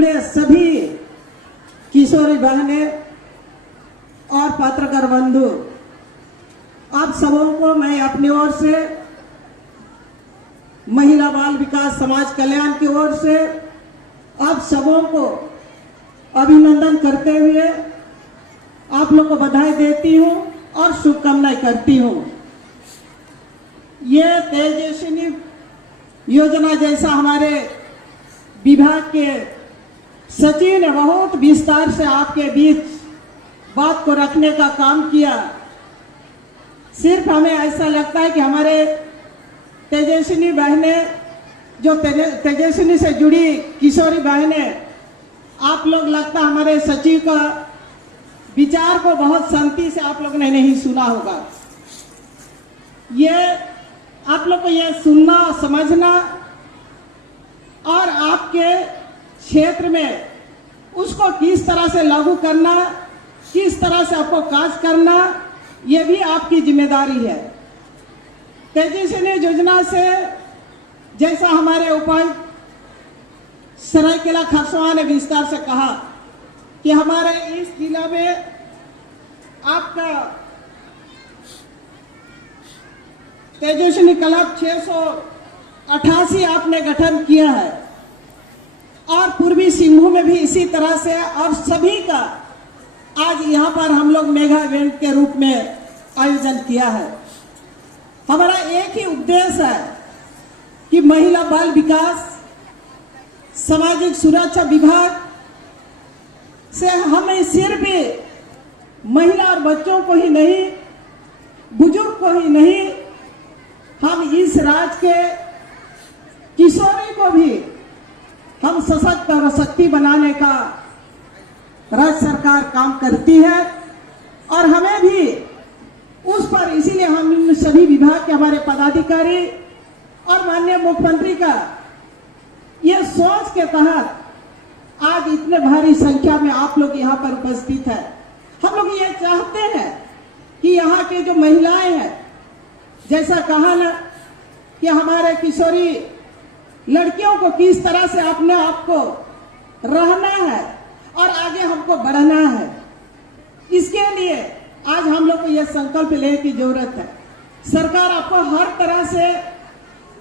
जुड़े सभी किशोरी बहनें और पत्रकार बंधु, आप सबों को मैं अपनी ओर से, महिला बाल विकास समाज कल्याण की ओर से आप सबों को अभिनंदन करते हुए आप लोग को बधाई देती हूं और शुभकामनाएं करती हूं। ये तेजस्विनी योजना जैसा हमारे विभाग के सचिव ने बहुत विस्तार से आपके बीच बात को रखने का काम किया। सिर्फ हमें ऐसा लगता है कि हमारे तेजस्विनी बहनें, जो तेजस्विनी से जुड़ी किशोरी बहनें, आप लोग लगता हमारे सचिव का विचार को बहुत शांति से आप लोग ने नहीं सुना होगा। ये आप लोग को ये सुनना, समझना और आपके क्षेत्र में उसको किस तरह से लागू करना, किस तरह से आपको काज करना, ये भी आपकी जिम्मेदारी है। तेजस्विनी योजना से जैसा हमारे उपायुक्त सरायकेला खरसावां ने विस्तार से कहा कि हमारे इस जिला में आपका तेजस्विनी क्लब 688 आपने गठन किया है और पूर्वी सिंहभूम में भी इसी तरह से, और सभी का आज यहाँ पर हम लोग मेगा इवेंट के रूप में आयोजन किया है। हमारा एक ही उद्देश्य है कि महिला बाल विकास सामाजिक सुरक्षा विभाग से हमें सिर्फ महिला और बच्चों को ही नहीं, बुजुर्ग को ही नहीं, हम इस राज्य के किशोरी को भी हम सशक्त और शक्ति बनाने का राज्य सरकार काम करती है और हमें भी उस पर, इसीलिए हम सभी विभाग के हमारे पदाधिकारी और माननीय मुख्यमंत्री का ये सोच के तहत आज इतने भारी संख्या में आप लोग यहाँ पर उपस्थित है। हम लोग ये चाहते हैं कि यहाँ के जो महिलाएं हैं, जैसा कहा ना कि हमारे किशोरी लड़कियों को किस तरह से अपने आप को रहना है और आगे हमको बढ़ना है, इसके लिए आज हम लोग को यह संकल्प लेने की जरूरत है। सरकार आपको हर तरह से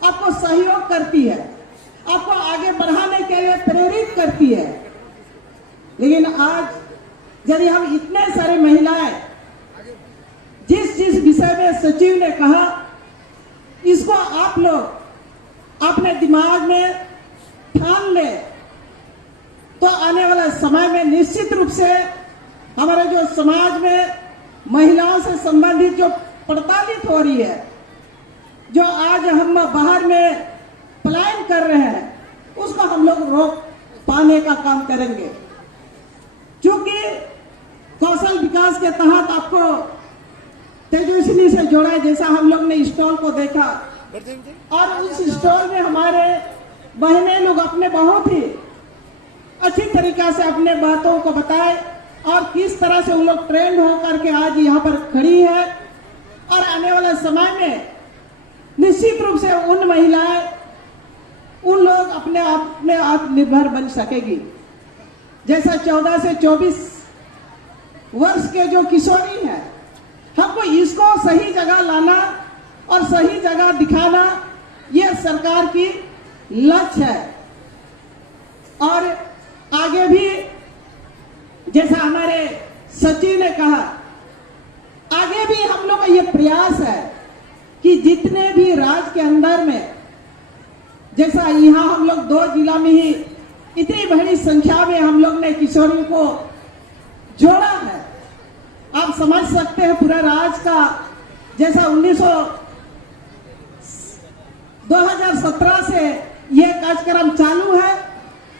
आपको सहयोग करती है, आपको आगे बढ़ाने के लिए प्रेरित करती है, लेकिन आज यदि हम इतने सारे महिलाएं जिस विषय में सचिव ने कहा, इसको आप लोग अपने दिमाग में ठान ले, तो आने वाला समय में निश्चित रूप से हमारे जो समाज में महिलाओं से संबंधित जो प्रताड़ित हो रही है, जो आज हम बाहर में पलायन कर रहे हैं, उसको हम लोग रोक पाने का काम करेंगे। क्योंकि कौशल विकास के तहत आपको तेजस्विनी से जोड़ा है, जैसा हम लोग ने स्टॉल को देखा और उस स्टॉल में हमारे बहनें लोग अपने बहुत ही अच्छी तरीका से अपने बातों को बताए और किस तरह से उन लोग ट्रेंड होकर के आज यहाँ पर खड़ी है और आने वाले समय में निश्चित रूप से उन महिलाएं, उन लोग अपने आत्मनिर्भर बन सकेगी। जैसा 14 से 24 वर्ष के जो किशोरी हैं, हमको इसको सही जगह लाना और सही जगह दिखाना, ये सरकार की लक्ष्य है। और आगे भी जैसा हमारे सचिव ने कहा, आगे भी हम लोग का ये प्रयास है कि जितने भी राज्य के अंदर में, जैसा यहाँ हम लोग 2 जिला में ही इतनी बड़ी संख्या में हम लोग ने किशोरियों को जोड़ा है, आप समझ सकते हैं पूरा राज्य का, जैसा 2017 से ये कार्यक्रम चालू है,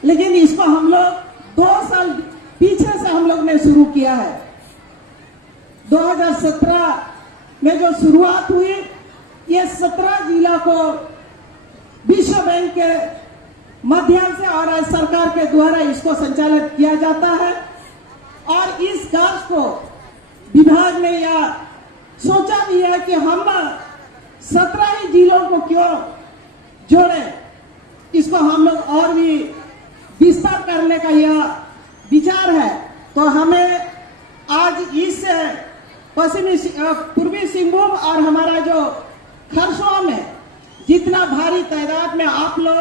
लेकिन इसको हम लोग 2 साल पीछे से हम लोग ने शुरू किया है। 2017 में जो शुरुआत हुई, ये 17 जिला को विश्व बैंक के माध्यम से और राज्य सरकार के द्वारा इसको संचालित किया जाता है और इस कार्य को विभाग ने यह सोचा भी है कि हम 17 ही जिलों को क्यों जोड़े, इसको हम लोग और भी विस्तार करने का यह विचार है। तो हमें आज इस पूर्वी सिंहभूम और हमारा जो खरसों में जितना भारी तादाद में आप लोग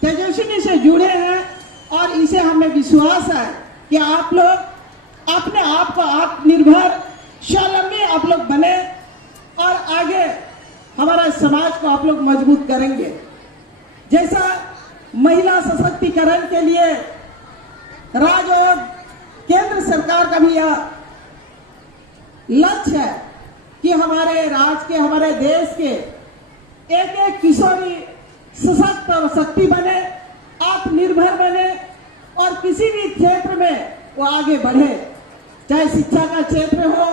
तेजस्विनी से जुड़े हैं, और इसे हमें विश्वास है कि आप लोग अपने आप को आत्मनिर्भर स्वावलंबी आप लोग बने और आगे हमारा समाज को आप लोग मजबूत करेंगे। जैसा महिला सशक्तिकरण के लिए राज्य और केंद्र सरकार का भी यह लक्ष्य है कि हमारे राज्य के, हमारे देश के एक एक किशोरी सशक्त और शक्ति बने, आत्मनिर्भर बने और किसी भी क्षेत्र में वो आगे बढ़े, चाहे शिक्षा का क्षेत्र हो,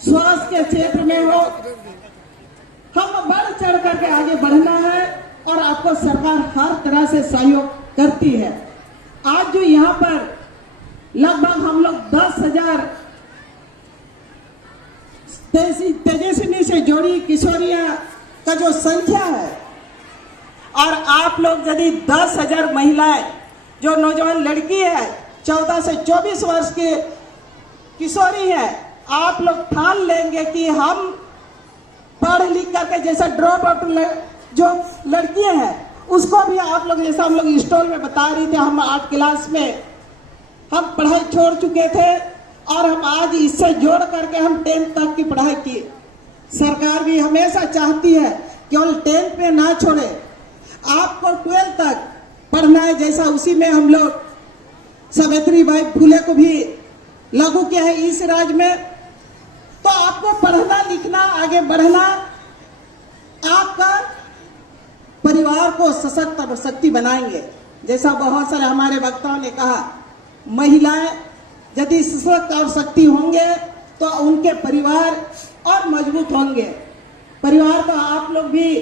स्वास्थ्य के क्षेत्र में हो। हम बढ़ चढ़ करके आगे बढ़ना है और आपको सरकार हर तरह से सहयोग करती है। आज जो यहाँ पर लगभग हम लोग 10,000 तेजस्विनी से जुड़ी किशोरियां का जो संख्या है, और आप लोग यदि 10,000 महिलाएं जो नौजवान लड़की है 14 से 24 वर्ष की किशोरी है, आप लोग ठान लेंगे कि हम पढ़ लिख करके, जैसा ड्रॉप आउट जो लड़कियां हैं उसको भी आप लोग, जैसा हम लोग स्टॉल में बता रही थे, हम 8 क्लास में हम पढ़ाई छोड़ चुके थे और हम आज इससे जोड़ करके हम 10th तक की पढ़ाई की। सरकार भी हमेशा चाहती है केवल 10th पे ना छोड़े, आपको 12th तक पढ़ना है। जैसा उसी में हम लोग सावित्रीबाई फुले को भी लागू किया है इस राज्य में। तो आपको पढ़ना लिखना, आगे बढ़ना, आपका परिवार को सशक्त और शक्ति बनाएंगे। जैसा बहुत सारे हमारे वक्ताओं ने कहा, महिलाएं यदि सशक्त और शक्ति होंगे तो उनके परिवार और मजबूत होंगे। परिवार तो आप लोग भी,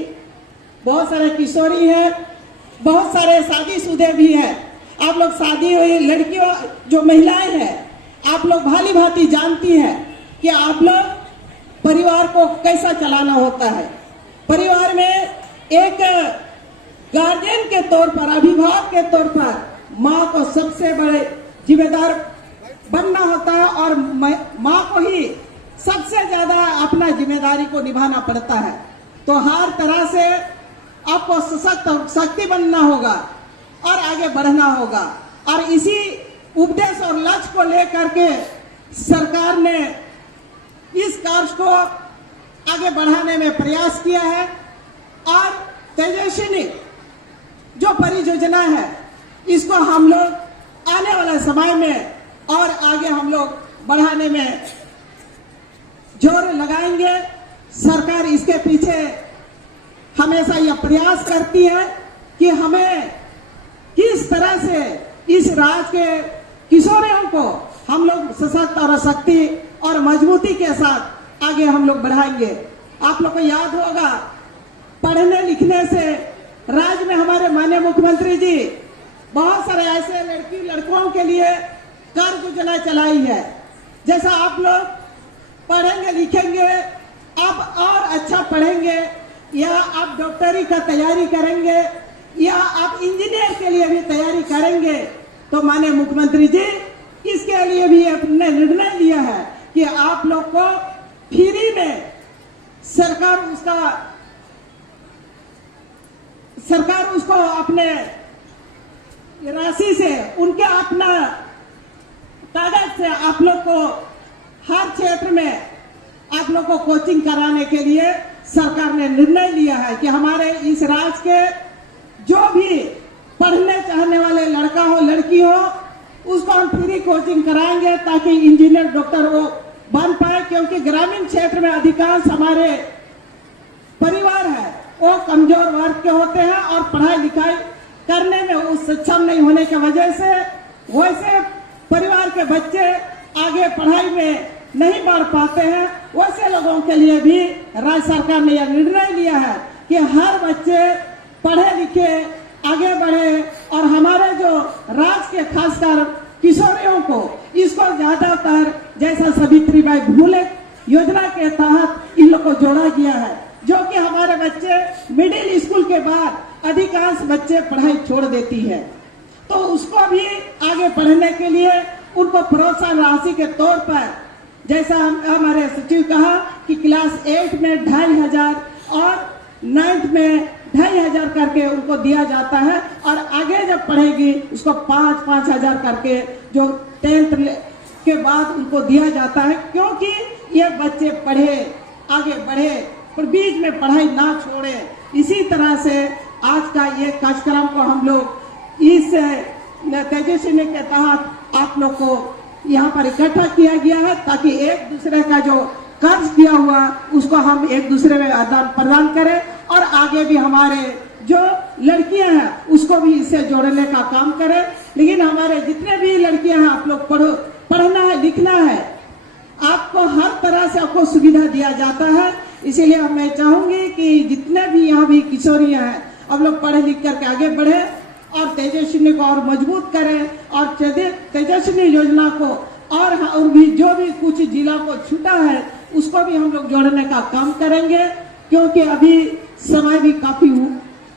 बहुत सारे किशोरी हैं, बहुत सारे शादीशुदे भी हैं। आप लोग शादी हुई लड़कियों जो महिलाएं हैं, आप लोग भाली भांति जानती हैं कि आप लोग परिवार को कैसा चलाना होता है। परिवार में एक गार्जियन के तौर पर, अभिभावक के तौर पर माँ को सबसे बड़े जिम्मेदार बनना होता है और माँ को ही सबसे ज्यादा अपना जिम्मेदारी को निभाना पड़ता है। तो हर तरह से आपको सशक्त और शक्ति बनना होगा और आगे बढ़ना होगा। और इसी उपदेश और लक्ष्य को लेकर के सरकार ने इस कार्य को आगे बढ़ाने में प्रयास किया है। और तेजस्विनी जो परियोजना है, इसको हम लोग आने वाले समय में और आगे हम लोग बढ़ाने में जोर लगाएंगे। सरकार इसके पीछे हमेशा यह प्रयास करती है कि हमें किस तरह से इस राज्य के किशोरियों को हम लोग सशक्त और शक्ति और मजबूती के साथ आगे हम लोग बढ़ाएंगे। आप लोग को याद होगा, पढ़ने लिखने से राज्य में हमारे माननीय मुख्यमंत्री जी बहुत सारे ऐसे लड़की लड़कों के लिए कार्य योजना चलाई है। जैसा आप लोग पढ़ेंगे लिखेंगे, आप और अच्छा पढ़ेंगे, या आप डॉक्टरी का तैयारी करेंगे, या आप इंजीनियर के लिए भी तैयारी करेंगे, तो माननीय मुख्यमंत्री जी इसके लिए भी अपने निर्णय लिया है कि आप लोग को फ्री में सरकार उसको अपने राशि से, उनके अपना तादाद से आप लोग को हर क्षेत्र में आप लोग को कोचिंग कराने के लिए सरकार ने निर्णय लिया है कि हमारे इस राज्य के जो भी पढ़ने चाहने वाले लड़का हो लड़की हो, उसको हम फ्री कोचिंग कराएंगे ताकि इंजीनियर डॉक्टर वो बन पाए। क्योंकि ग्रामीण क्षेत्र में अधिकांश हमारे परिवार है वो कमजोर वर्ग के होते हैं और पढ़ाई लिखाई करने में वो सक्षम नहीं होने की वजह से वैसे परिवार के बच्चे आगे पढ़ाई में नहीं बढ़ पाते हैं। वैसे लोगों के लिए भी राज्य सरकार ने यह निर्णय लिया है कि हर बच्चे पढ़े लिखे आगे बढ़े, और हमारे जो राज्य के खासकर किशोरियों को इसको ज्यादातर जैसा सावित्रीबाई फुले योजना के तहत इन लोग को जोड़ा गया है, जो कि हमारे बच्चे मिडिल स्कूल के बाद अधिकांश बच्चे पढ़ाई छोड़ देती है। तो उसको भी आगे पढ़ने के लिए उनको प्रोत्साहन राशि के तौर पर, जैसा हमारे सचिव कहा कि क्लास 8 में 2500 और 9th में 2500 करके उनको दिया जाता है, और आगे जब पढ़ेगी उसको 5-5 हजार करके जो 10th के बाद उनको दिया जाता है, क्योंकि ये बच्चे पढ़े, आगे बढ़े, पर बीच में पढ़ाई ना छोड़े। इसी तरह से आज का ये कार्यक्रम को हम लोग इस तेजस्विनी के तहत आप लोग को यहाँ पर इकट्ठा किया गया है, ताकि एक दूसरे का जो कर्ज किया हुआ उसको हम एक दूसरे में आदान प्रदान करें, और आगे भी हमारे जो लड़कियां हैं उसको भी इससे जोड़ने का काम करें। लेकिन हमारे जितने भी लड़कियां हैं, आप लोग पढ़ना है, लिखना है, आपको हर तरह से आपको सुविधा दिया जाता है। इसीलिए मैं चाहूंगी कि जितने भी यहाँ भी किशोरियां हैं, आप लोग पढ़े लिख करके आगे बढ़े और तेजस्विनी को और मजबूत करें, और तेजस्विनी योजना को और भी जो भी कुछ जिला को छूटा है उसको भी हम लोग जोड़ने का काम करेंगे, क्योंकि अभी समय भी काफी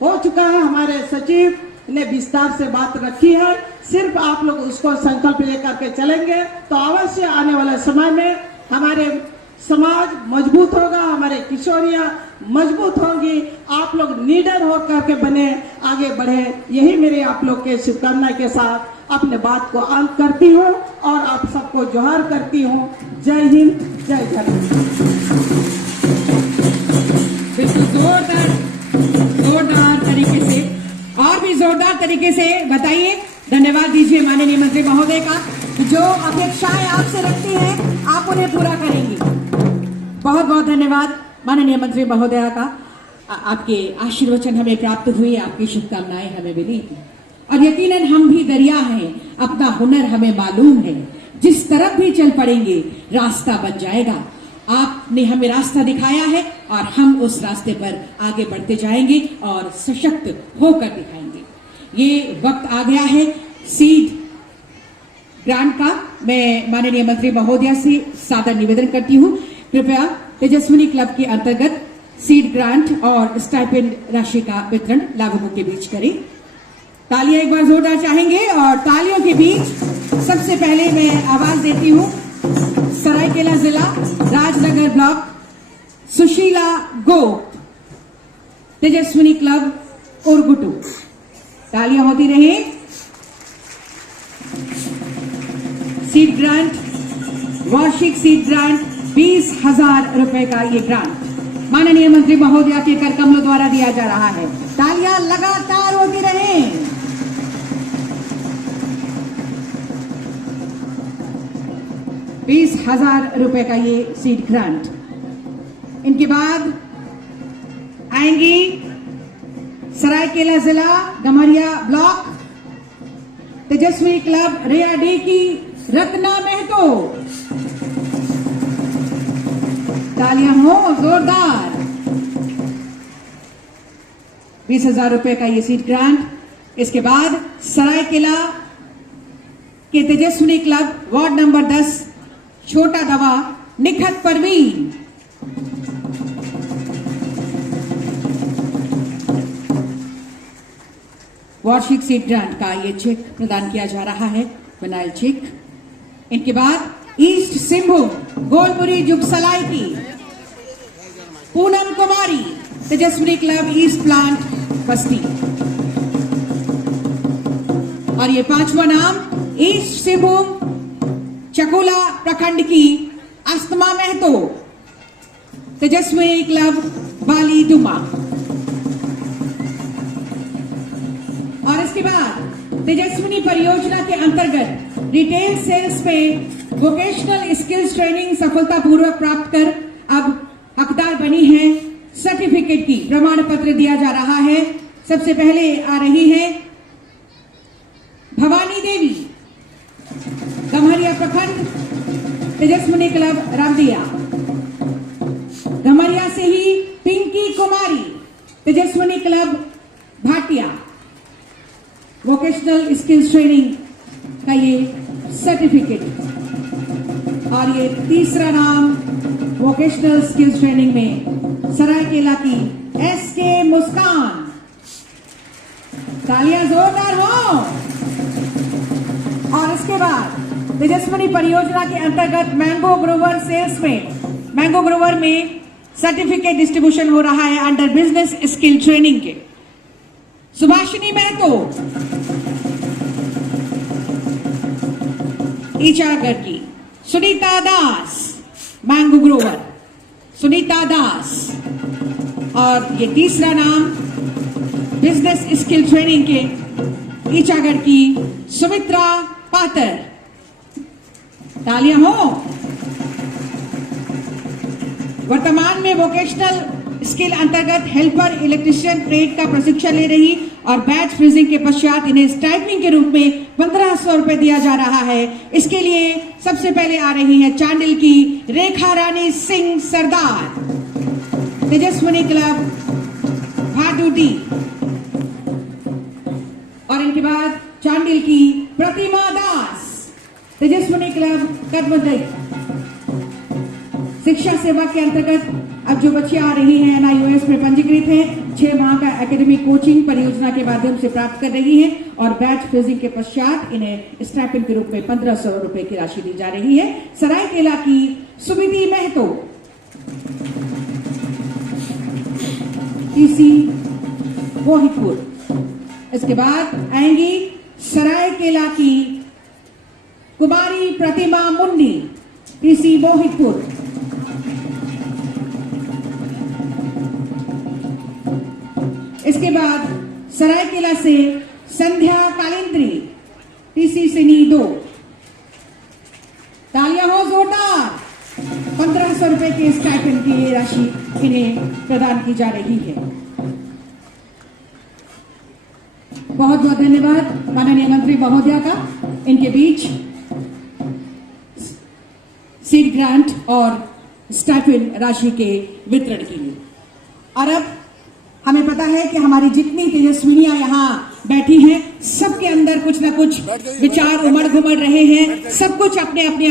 हो चुका है। हमारे सचिव ने विस्तार से बात रखी है, सिर्फ आप लोग उसको संकल्प लेकर के चलेंगे तो अवश्य आने वाले समय में हमारे समाज मजबूत होगा, हमारे किशोरियां मजबूत होंगी, आप लोग निडर होकर के बने, आगे बढ़े। यही मेरे आप लोग के शुभकामना के साथ अपने बात को अंत करती हूँ और आप सबको जोहार करती हूँ। जय हिंद, जय झारखंड। बिल्कुल जोरदार तरीके से, और भी जोरदार तरीके से बताइए, धन्यवाद दीजिए माननीय मंत्री महोदय का। जो अपेक्षाएं आपसे रखती हैं आप उन्हें पूरा करेंगी। बहुत बहुत धन्यवाद माननीय मंत्री महोदया का। आपके आशीर्वचन हमें प्राप्त हुए, आपकी शुभकामनाएं हमें मिली और यकीनन हम भी दरिया हैं, अपना हुनर हमें मालूम है, जिस तरफ भी चल पड़ेंगे रास्ता बन जाएगा। आपने हमें रास्ता दिखाया है और हम उस रास्ते पर आगे बढ़ते जाएंगे और सशक्त होकर दिखाएंगे। ये वक्त आ गया है सीड ग्रांट का। मैं माननीय मंत्री महोदया से सादर निवेदन करती हूँ, कृपया तेजस्विनी क्लब के अंतर्गत सीड ग्रांट और स्टाइपेंड राशि का वितरण लाभुकों के बीच करें। तालियां एक बार जोरदार चाहेंगे, और तालियों के बीच सबसे पहले मैं आवाज देती हूँ सरायकेला जिला राजनगर ब्लॉक सुशीला गो, तेजस्विनी क्लब उर्गुटू। तालियां होती रहे। सीड ग्रांट, वार्षिक सीड ग्रांट 20,000 रुपए का ये ग्रांट माननीय मंत्री महोदया के कर कमलों द्वारा दिया जा रहा है। तालियां लगातार होती रहे। ₹20,000 का ये सीड ग्रांट। इनके बाद आएंगी सरायकेला जिला गमरिया ब्लॉक तेजस्वी क्लब रेयाडी की रत्ना महतो। तालियां हो जोरदार। ₹20,000 का ये सीड ग्रांट। इसके बाद सरायकेला के तेजस्विनी क्लब वार्ड नंबर 10 छोटा दवा निखत परवीन। वार्षिक सीड ग्रांट का ये चेक प्रदान किया जा रहा है, बनायल चेक। इनके बाद ईस्ट सिंहभूम गोलपुरी जुगसलाई की पूनम कुमारी, तेजस्विनी क्लब ईस्ट प्लांट बस्ती। और ये पांचवा नाम ईस्ट सिंहभूम चकोला प्रखंड की अस्तमा महतो, तेजस्विनी क्लब बाली दुमा। और इसके बाद तेजस्विनी परियोजना के अंतर्गत रिटेल सेल्स पे वोकेशनल स्किल्स ट्रेनिंग सफलतापूर्वक प्राप्त कर अब हकदार बनी है सर्टिफिकेट की प्रमाण पत्र दिया जा रहा है। सबसे पहले आ रही है भवानी देवी, गम्हरिया प्रखंड तेजस्विनी क्लब रामदिया। गम्हरिया से ही Pinki Kumari, Tejaswini club Bhatia, vocational skills training का ये सर्टिफिकेट। और ये तीसरा नाम वोकेशनल स्किल्स ट्रेनिंग में सरायकेला की एसके मुस्कान। तालियां जोरदार हो। और इसके बाद तेजस्विनी परियोजना के अंतर्गत मैंगो ग्रोवर सेल्स में मैंगो ग्रोवर में सर्टिफिकेट डिस्ट्रीब्यूशन हो रहा है अंडर बिजनेस स्किल ट्रेनिंग के। सुभाषिनी महतो ईचागढ़ की, सुनीता दास मैंगो ग्रोवर, सुनीता दास, और ये तीसरा नाम बिजनेस स्किल ट्रेनिंग के ईचागढ़ की सुमित्रा पातर। तालियां हो। वर्तमान में वोकेशनल स्किल अंतर्गत हेल्पर इलेक्ट्रिशियन ट्रेड का प्रशिक्षण ले रही और बैच फ्रीजिंग के पश्चात इन्हें स्टाइपिंग के रूप में 1500 रुपए दिया जा रहा है। इसके लिए सबसे पहले आ रही है चांडिल की रेखा रानी सिंह सरदार, तेजस्विनी क्लब भादुडी, और इनके बाद चांडिल की प्रतिमा दास, तेजस्विनी क्लब कदमदई। शिक्षा सेवा के अंतर्गत अब जो बच्चियां आ रही हैं NIOS में पंजीकृत हैं, 6 माह का एकेडमिक कोचिंग परियोजना के माध्यम से प्राप्त कर रही हैं और बैच फ्रीजिंग के पश्चात इन्हें स्टाइपेंड के रूप में 1500 रुपए की राशि दी जा रही है। सरायकेला की सुविधि महतो, TC मोहितपुर। इसके बाद आएंगी सरायकेला की कुमारी प्रतिमा मुंडी, TC मोहितपुर। इसके बाद सरायकेला से संध्या कालिंद्री, TC सिनी 2। तालियां हो जोरदार। 1500 रुपए के स्टाइपेंड की राशि इन्हें प्रदान की जा रही है। बहुत बहुत धन्यवाद माननीय मंत्री महोदया का इनके बीच सीड ग्रांट और स्टाइपेंड राशि के वितरण के लिए। और अब हमें पता है कि हमारी जितनी तेजस्विनियां यहाँ बैठी हैं, सबके अंदर कुछ ना कुछ विचार उमड़ घुमड़ रहे हैं, सब कुछ अपने अपने